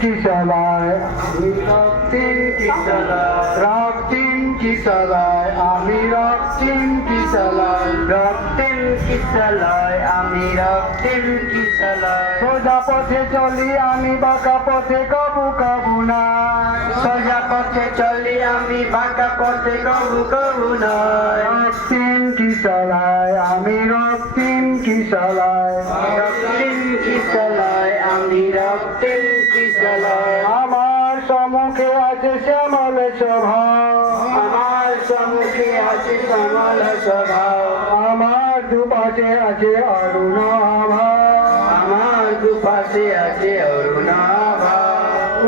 কিশালায় আমি রক্তিম কিশালায় রক্তিম কিশালায় আমি রক্তিম কিশালায় রক্তিম কিশালায় আমি রক্তিম কিশালায় সোজা পথে চলি আমি বাঁকা পথে কবু কবু না সোজা পথে চলি আমি বাঁকা পথে কবু কবু নয় রক্তিম কিশালায় আমি রক্তিম কিশালায় রক্তিম কিশালায় আমি রক্তিম কিশালায় আমার সম্মুখে আছে শ্যামল সভা আমার সম্মুখে আছে শ্যামল সভা আমার দুপাশে আছে অরুণাভা আমার দুপাশে আছে অরুণাভা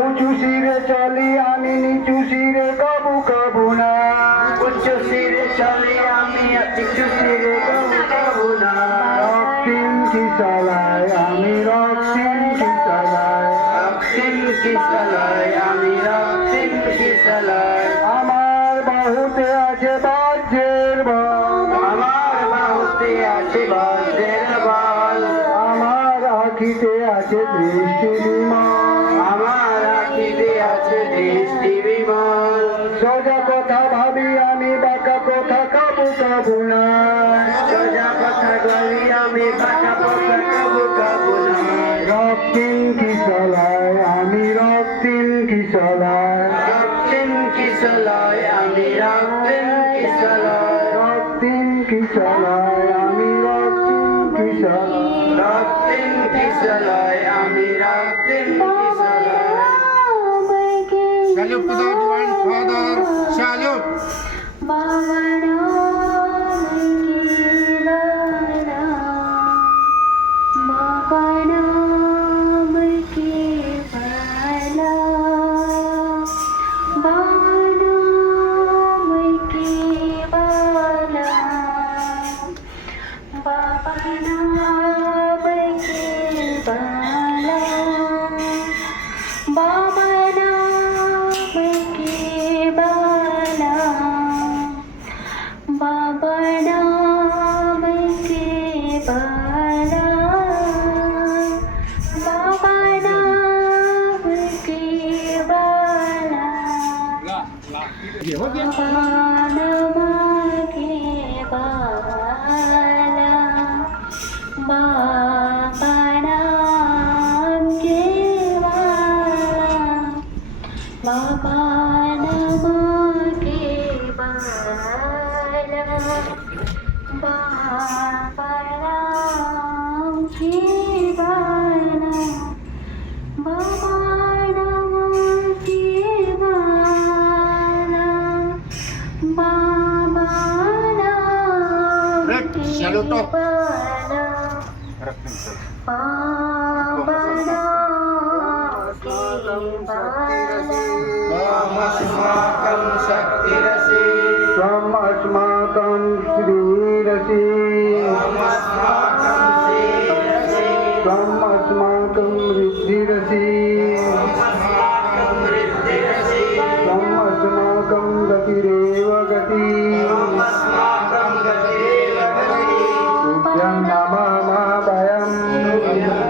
উঁচু শিরে চলি আমি নিচু শিরে কবু কবু না উঁচু শিরে চলি আমি নিচু শিরে কবু কবু না রক্তিম কিশালায় আমি রক্তিম কিশালায় রক্তিম কিশালায় আমি রক্তিম কিশালায় আমার বাহুতে আছে বজ্রের বল আমার বাহুতে আছে বজ্রের বল আমার আখিতে আছে দৃষ্টি বিমল আমার আখিতে আছে দৃষ্টি বিমল সোজা কথা ভাবি আমি বাঁকা কথা কবু কবু না সোজা কথা ভাবি আমি বাঁকা কথা কবু কবু না রক্তিম কিশালায় আমি রক্তিম কিশালায় রক্তিম কিশালায় আমি রক্তিম কিশালায় রক্তিম কিশালায় আমি রক্তিম কিশালায় রক্তিম কিশালায় আমি রক্তিম কিশালায় Salute to the Divine Father. Salute. Salute to. अस्माकं शक्तिरसि त्वम् अस्माकं श्रीरसि अस्माकं श्रीरसि त्वम् अस्माकं वृद्धिरसि अस्माकं वृद्धिरसि त्वम् अस्माकं गतिरेव गति अस्माकं गतिरेव गति तुभ्यं नमः वयम्